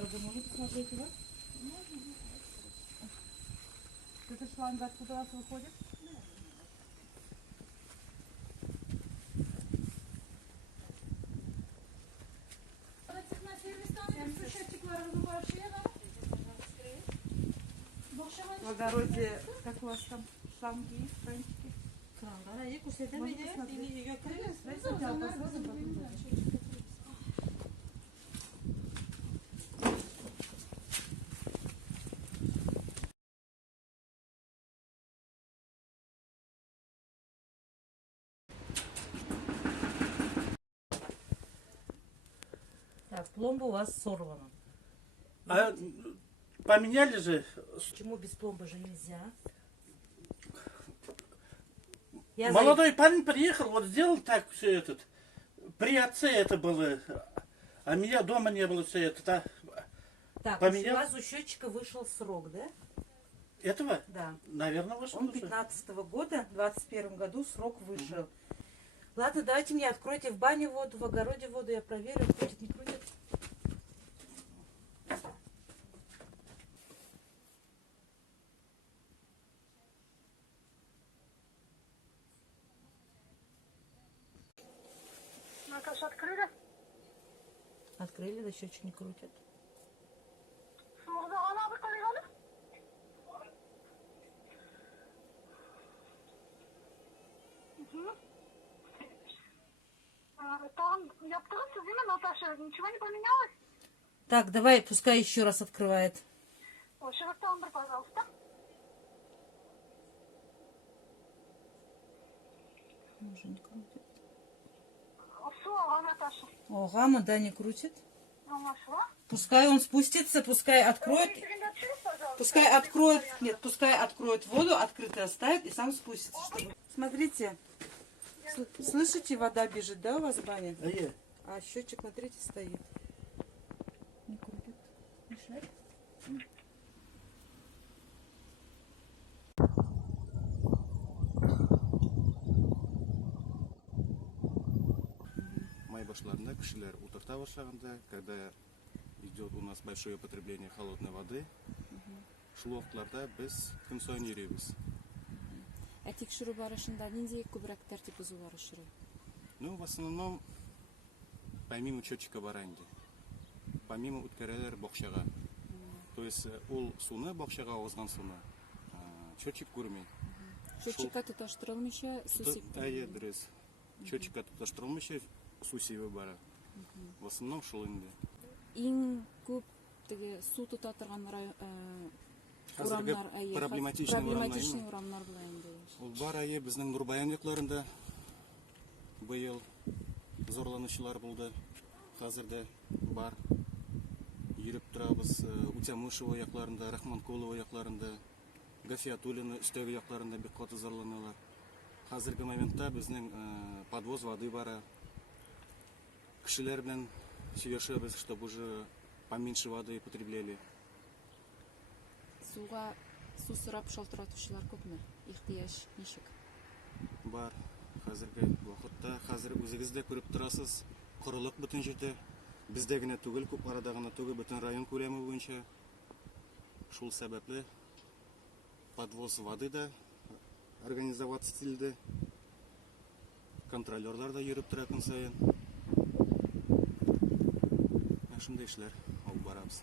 дорого. Можно посмотреть его? Это шланг откуда у вас выходит? В огороде, как у вас там шланги есть, ранчики? Можно посмотреть? Так, пломба у вас сорвана. А поменяли же? Почему без пломбы же нельзя? Молодой парень приехал, вот сделал так все этот. При отце это было, а меня дома не было все это. Так, поменял. у вас у счетчика вышел срок, да? Этого? Да. Наверное, вышел. Он 15-го года, в 21 году срок вышел. Ладно, давайте мне откройте в бане воду, в огороде воду, я проверю, крутит, не крутит. Наташа, открыли? Открыли, да счетчик не крутит. Там, я пыталась, Наташа, ничего не поменялось? Так, давай, пускай еще раз открывает. Еще там, пожалуйста. Уже не крутит. Все, Наташа. О, гамма, да, не крутит. Нашла? Пускай он спустится, пускай откроет. Пускай откроет, нет, пускай откроет воду, открыто оставит и сам спустится. Чтобы... Смотрите, слышите, вода бежит, да, у вас в бане? А счетчик, смотрите, стоит. Не крутит. Мешает? Май башларында кешеләр утырта башлаганда, когда идет у нас большое потребление холодной воды, шул вакытларда без көн сайын йөрибез. Ә тикшерү барышында нинди күбрәк тәртип бозулар очрый? Ну, в основном, помимо счетчика бара инде. Помимо үткәрәләр бакчага. То есть, ул суны бакчага агызган суны счетчик күрми. Счетчикка тоташтырылмыйча су сиптерелә. Әйе, дөрес. Счетчикка тоташтырылмыйча су сибе бара. В основном шул инде. Иң күп теге су тота торган Хәзерге урамнар, проблематичный урамнар була инде. Ул бар әйе безнең Нурбаян якларында быел зарланучылар булды. Хәзер дә бар. Йөреп торабыз Утямышева якларында, Рахманкулова якларында, Гафиатуллина өстәге якларында бик каты зарланалар. Хәзерге моментта безнең подвоз воды бара. Кешеләр белән сөйләшәбез, чтобы уже поменьше воды потребляли. Суга су сорап шалтыратучылар күпме? Ихтыяҗ ничек? Бар. Хәзерге вакытта, хәзер үзегез дә күреп торасыз, корылык бөтен җирдә. Бездә генә түгел, күп арада гына түгел, бөтен район күләме буенча. Шул сәбәпле подвоз воды да организовать ителде. Контролерлар да йөреп тора көн саен. Шундай эшләр алып барабыз.